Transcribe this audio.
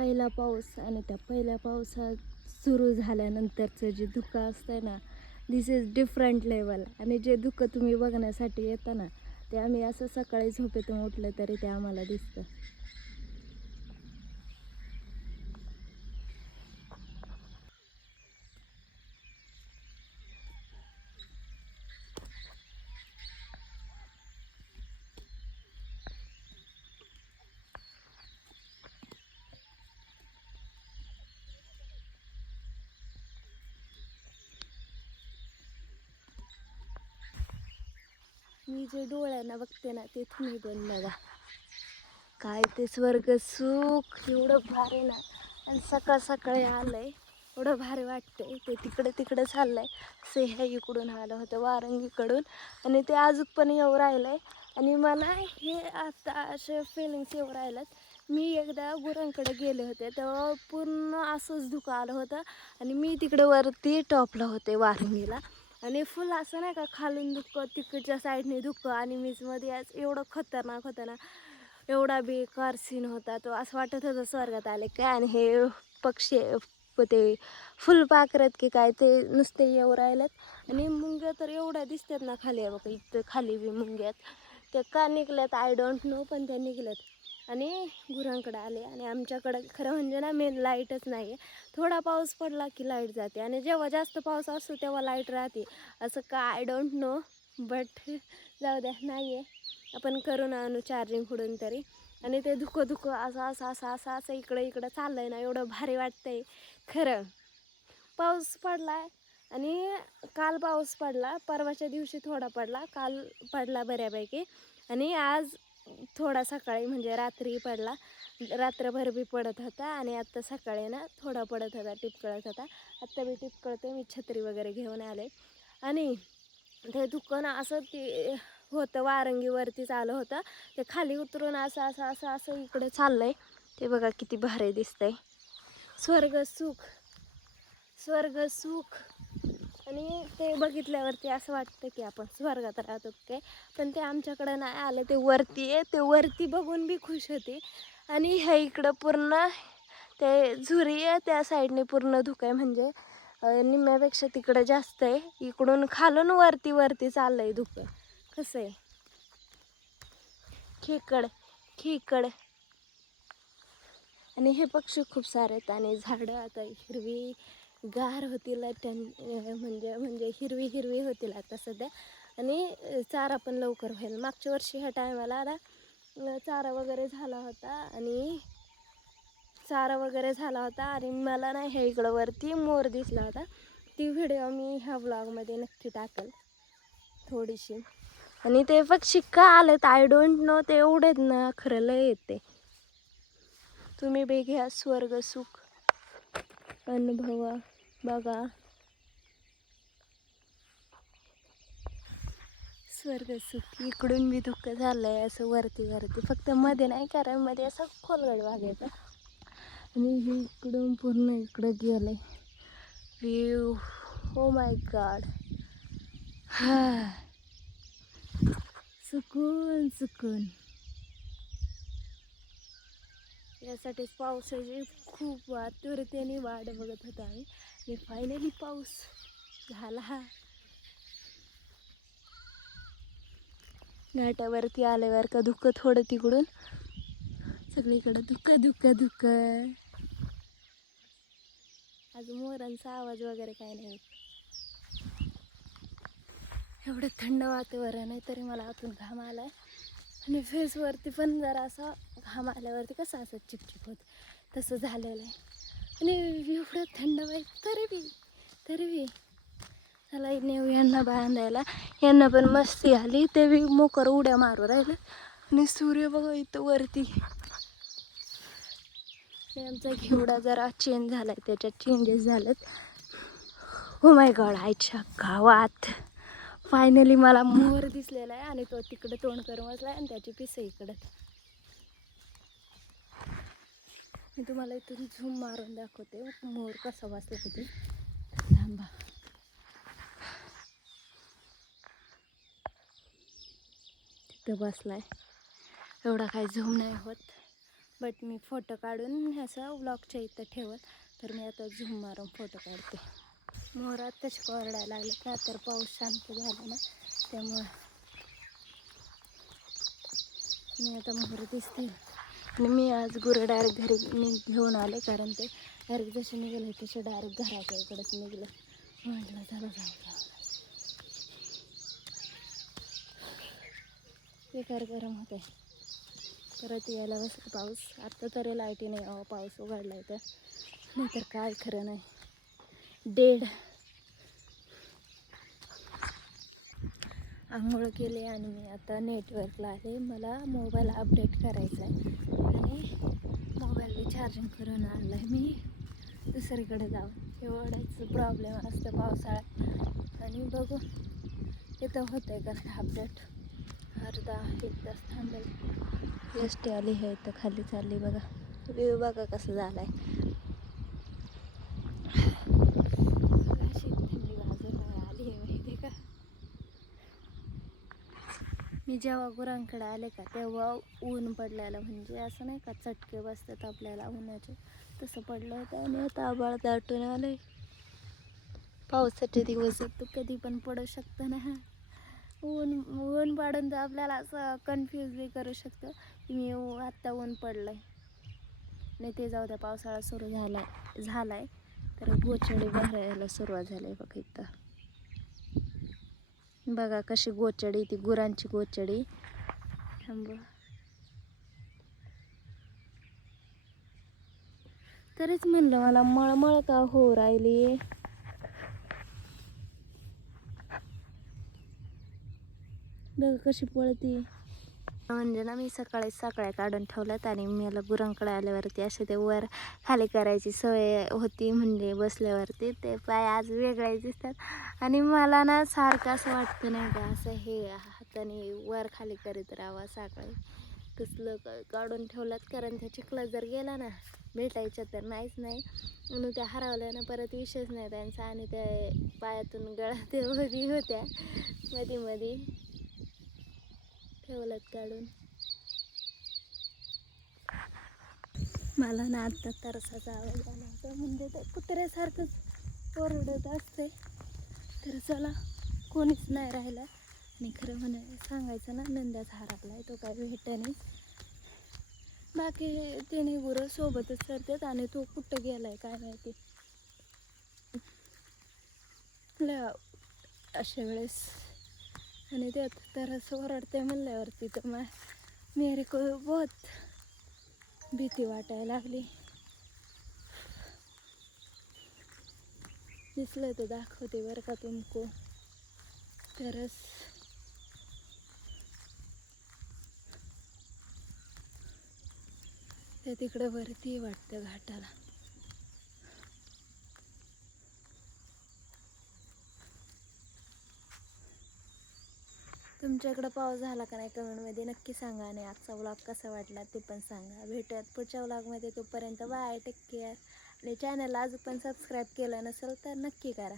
पहिला पाऊस आणि त्या पहिल्या पावसात सुरू झाल्यानंतरचं जे धुकं असतं ना, दिस इज डिफरंट लेवल. आणि जे धुकं तुम्ही बघण्यासाठी येतं ना, ते आम्ही असं सकाळी झोपेतून उठलं तरी ते आम्हाला दिसतं. मी जे डोळ्यांना बघते ना, ते तुम्ही पण बघा. काय ते स्वर्ग सुख एवढं भारी ना. आणि सकाळ सकाळी आलंय, एवढं भारी वाटतंय. ते तिकडे तिकडे चाललंय. से ह्या इकडून आलं होतं वारंगीकडून, आणि ते अजून पण येऊ राहिलंय. आणि मला हे आता असे फिलिंग्स येऊ राहिल्यात. मी एकदा गुरांकडे गेले होते तेव्हा पूर्ण असंच धुकं आलं होतं, आणि मी तिकडे वरती टॉपला होते वारंगीला. आणि फुल असं नाही का, खालून धुकं, तिकडच्या साईडने धुकं, आणि मीच मध्ये आज एवढं खतरनाक होतं ना. एवढा बेकार सीन होता तो. असं वाटत होतं स्वर्गात आले काय. आणि हे पक्षी ते फुलपाखरत की काय ते नुसते येऊ राहिलेत. आणि मुंग्या तर एवढ्या दिसतात ना खाली, आहे बघा इथं खाली बी मुंग्यात. ते का निघल्यात आय डोंट नो, पण त्या निघल्यात. आणि गुरांकडे आले. आणि आमच्याकडं खरं म्हणजे ना मेन लाईटच नाही आहे. थोडा पाऊस पडला की लाईट जाते, आणि जेव्हा जास्त पाऊस असतो तेव्हा लाईट राहते. असं का आय डोंट नो, बट जाऊ द्या, नाही आहे. आपण करून आणू चार्जिंग पुढून तरी. आणि ते धुकं धुकं असं असं असं असं असं इकडं इकडं चाललंय ना, एवढं भारी वाटतंय खरं. पाऊस पडलाय, आणि काल पाऊस पडला, परवाच्या दिवशी थोडा पडला, काल पडला बऱ्यापैकी. आणि आज थोडा सकाळी म्हणजे रात्री पडला. रात्रभर बी पडत होता, आणि आत्ता सकाळी ना थोडा पडत होता, टिपकळत होता. आत्ता बी टिपकळते. मी छत्री वगैरे घेऊन आले. आणि ते धुकं ना असं ते होतं, वारंगीवरतीच आलं होतं. ते खाली उतरून असं असं असं असं इकडे चाललंय. ते बघा किती भारी दिसतंय. स्वर्ग सुख, स्वर्ग सुख. आणि ते बघितल्यावरती असं वाटतं की आपण स्वर्गात राहतो काय. पण ते आमच्याकडं नाही आलं, ते वरती आहे. ते वरती बघून बी खुश होते. आणि ह्या इकडं पूर्ण ते झुरी आहे, त्या साईडने पूर्ण धुकं आहे. म्हणजे निम्म्यापेक्षा तिकडं जास्त आहे. इकडून खालून वरती वरती चाललंय धुकं. कसं आहे, खेकड खेकड. आणि हे पक्षी खूप सारे आहेत. आणि झाडं आता हिरवी गार होतील म्हणजे म्हणजे हिरवी हिरवी होतील आता सध्या. आणि चारा पण लवकर होईल. मागच्या वर्षी ह्या टायमाला आता चारा वगैरे झाला होता, आणि चारा वगैरे झाला होता. आणि मला ना हे इकडं वरती मोर दिसला होता. ती व्हिडिओ मी ह्या ब्लॉगमध्ये नक्की टाकेल थोडीशी. आणि ते पक्षी का आलेत आय डोंट नो, ते एवढेच ना खरं लय येते. तुम्ही बी घ्या स्वर्ग सुख, अनुभवा, बघा स्वर्ग सुख. इकडून मी धुकं झालंय असं वरती वरती, फक्त मध्ये नाही, कारण मध्ये असं खोलगड भाग येतं. आणि हे इकडून पूर्ण इकडं गेलंय व्ह्यू. हो माय गॉड, हा सुकून सुकून. यासाठीच पावसाची खूप आतुरतेने वाट बघत होता आम्ही. आणि फायनली पाऊस झाला. घाटावरती आल्यावर का धुकं थोडं तिकडून, सगळीकडं धुकं धुकं धुकं. आज मोरांचा आवाज वगैरे काय नाही. एवढं थंड वातावरण आहे तरी मला आतून घाम आलाय. आणि फेसवरती पण जरा असं घाम आल्यावरती कसं असं चिपचिप होत तसं झालेलं आहे. आणि एवढं थंड वाईट तरी बी त्याला नेऊ यांना बांधायला. यांना पण मस्ती आली, ते बी मोकर उड्या मारू राहिलं. आणि सूर्य बघा इथं वरती. आमचा घेवडा जरा चेंज झालाय, त्याच्यात चेंजेस झालेत. हो माय गॉड, आईच्या गावात फायनली मला मोर दिसलेला आहे. आणि तो तिकडे तोंड करून बसलाय, आणि त्याची पिस इकडं. मी तुम्हाला इथून झूम मारून दाखवते मोर कसा बसला होते. थांबा, तिथं बसलाय. एवढा काही झूम नाही होत, बट मी फोटो काढून ह्याचा व्लॉगच्या इथं ठेवत. तर मी आता झूम मारून फोटो काढते. मोर आत्ताच ओरडायला लागले का तर पाऊस शांत झाला ना, त्यामुळं मी आता मोर दिसते. आणि मी आज गुरं डायरेक्ट घरी घेऊन आले, कारण ते डायरेक्ट जसे निघाले तसे डायरेक्ट घराच्या इकडेच निघलं. म्हटलं चला जाऊ. बेकार गरम होत आहे. परत यायला बसला पाऊस. आत्ता तरी लाईटी नाही, पाऊस उघडला आहे तर, नाहीतर काय खरं नाही. डेड. आंघोळ केले आणि मी आता नेटवर्कला आले. मला मोबाईल अपडेट करायचा आहे आणि मोबाईल चार्जिंग करून आणलं आहे मी दुसरीकडे जाऊन. एवढाच प्रॉब्लेम असतं पावसाळ्यात. आणि बघू इथं होतं आहे का अपडेट. अर्धा 1 तास थांबेल. एस टी आली आहे इथं खाली चालली बघा. व्ह्यू बघा कसं झाला आहे. अशी थंडी बाजूला आली आहे माहिती का. मी जेव्हा गुरांकडे आले का तेव्हा ऊन पडलेलं, म्हणजे असं नाही का चटके बसतात आपल्याला उन्हाचे, तसं पडलं होतं. आणि आता आभाळ दाटून आलंय. पावसाचे दिवस आहेत, तो कधी पण पडू शकतं ना. ऊन पाडून तर आपल्याला असं कन्फ्यूज बी करू शकतं की मी आत्ता ऊन पडलं आहे. नाही ते जाऊ द्या, पावसाळा सुरू झालाय तर गोचडी भरायला सुरुवात झाली आहे बघा. इथं बघा कशी गोचडी, ती गुरांची गोचडी. थांबा तरीच म्हणलं मला मळमळ का हो राहिली. बघा कशी पळती. म्हणजे ना मी सकाळी काढून ठेवल्यात आणि मला गुरांकडे आल्यावरती असे ते वर खाली करायची सवय होती. म्हणजे बसल्यावरती ते पाय आज वेगळे दिसतात. आणि मला ना सारखं असं वाटतं नाही का, असं हे हाताने वर खाली करीत राहावं. सकाळी कसलं काढून ठेवल्यात, कारण त्या चिखलात जर गेला ना भेटायचं तर नाहीच नाही. म्हणून त्या हरवल्या ना परत विषयच नाही त्यांचा. आणि त्या पायातून गळ्यात होत्या मध्ये ठेवल्यात काढून. मला ना आत्ता तरसाचा आवाज आला होता, म्हणजे ते कुत्र्यासारखंच ओरडत असते. तर चला कोणीच नाही राहिलं. आणि खरं सांगायचं ना, नंद्याचा हरवला आहे, तो काय भेटणे. बाकी त्याने गुरं सोबतच करतात. आणि तो कुठं गेलाय काय माहिती. अशा वेळेस आणि त्यात तरस ओरडते म्हणल्यावरती तर मेरे को बहुत भीती वाटायला लागली. दिसलं तर दाखवते बरं का तुमको. तरस ते तिकडं वरती वाटतं घाटाला. तुमच्याकडं पाऊस झाला का नाही कमेंटमध्ये नक्की सांगा. आणि आजचा व्लॉग कसा वाटला ते पण सांगा. भेटूयात पुढच्या व्लॉगमध्ये. तोपर्यंत बाय, टेक केअर. आणि चॅनलला अजून पण सबस्क्राईब केलं नसेल तर नक्की करा.